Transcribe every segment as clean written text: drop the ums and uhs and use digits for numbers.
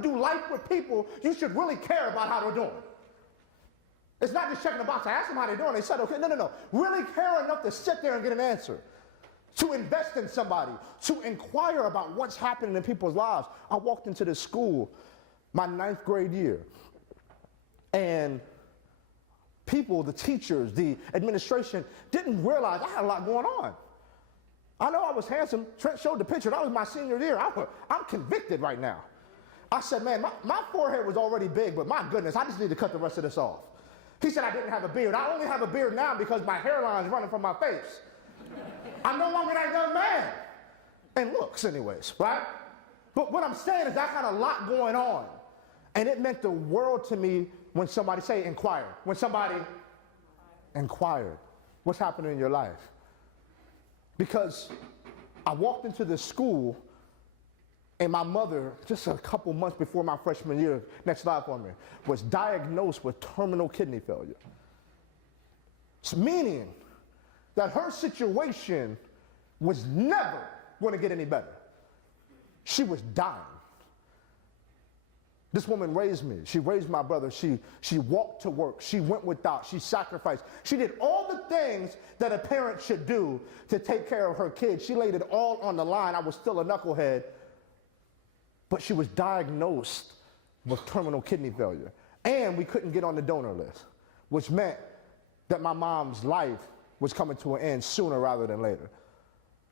to do life with people, you should really care about how they're doing. It's not just checking the box. I asked them how they're doing. They said, okay, no. Really care enough to sit there and get an answer, to invest in somebody, to inquire about what's happening in people's lives. I walked into this school my 9th grade year, and people, the teachers, the administration didn't realize I had a lot going on. I know I was handsome. Trent showed the picture. That was my senior year. I'm convicted right now. I said, man, my forehead was already big, but my goodness, I just need to cut the rest of this off. He said I didn't have a beard. I only have a beard now because my hairline is running from my face. I'm no longer that young man. And looks anyways, right? But what I'm saying is I had a lot going on. And it meant the world to me when somebody say inquire. When somebody inquired, what's happening in your life? Because I walked into this school and my mother, just a couple months before my freshman year, next slide for me, was diagnosed with terminal kidney failure. Meaning that her situation was never going to get any better. She was dying. This woman raised me. She raised my brother. She walked to work. She went without. She sacrificed. She did all the things that a parent should do to take care of her kids. She laid it all on the line. I was still a knucklehead. But she was diagnosed with terminal kidney failure. And we couldn't get on the donor list, which meant that my mom's life was coming to an end sooner rather than later.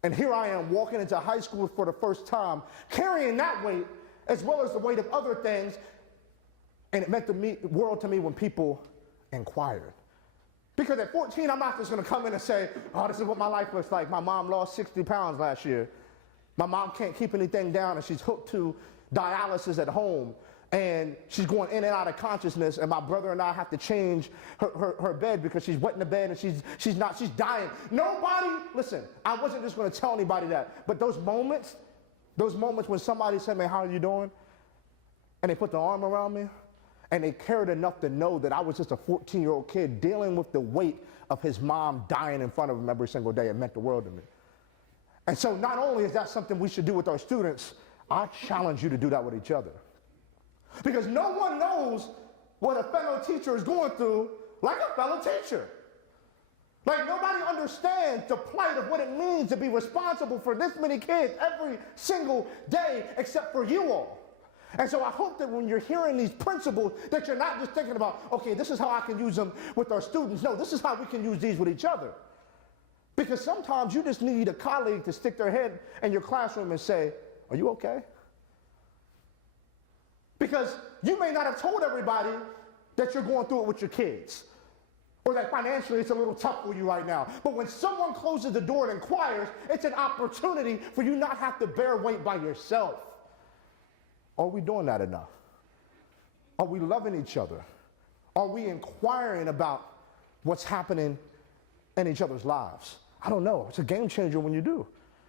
And here I am walking into high school for the first time, carrying that weight as well as the weight of other things. And it meant the world to me when people inquired. Because at 14, I'm not just going to come in and say, oh, this is what my life looks like. My mom lost 60 pounds last year. My mom can't keep anything down, and she's hooked to dialysis at home, and she's going in and out of consciousness, and my brother and I have to change her bed because she's wet in the bed and she's dying. Nobody, listen, I wasn't just going to tell anybody that, but those moments when somebody said, man, how are you doing? And they put their arm around me, and they cared enough to know that I was just a 14-year-old kid dealing with the weight of his mom dying in front of him every single day. It meant the world to me. And so not only is that something we should do with our students, I challenge you to do that with each other. Because no one knows what a fellow teacher is going through like a fellow teacher. Like nobody understands the plight of what it means to be responsible for this many kids every single day except for you all. And so I hope that when you're hearing these principles that you're not just thinking about, okay, this is how I can use them with our students. No, this is how we can use these with each other. Because sometimes you just need a colleague to stick their head in your classroom and say, are you okay? Because you may not have told everybody that you're going through it with your kids, or that financially it's a little tough for you right now. But when someone closes the door and inquires, it's an opportunity for you not have to bear weight by yourself. Are we doing that enough? Are we loving each other? Are we inquiring about what's happening in each other's lives? I don't know. It's a game changer when you do.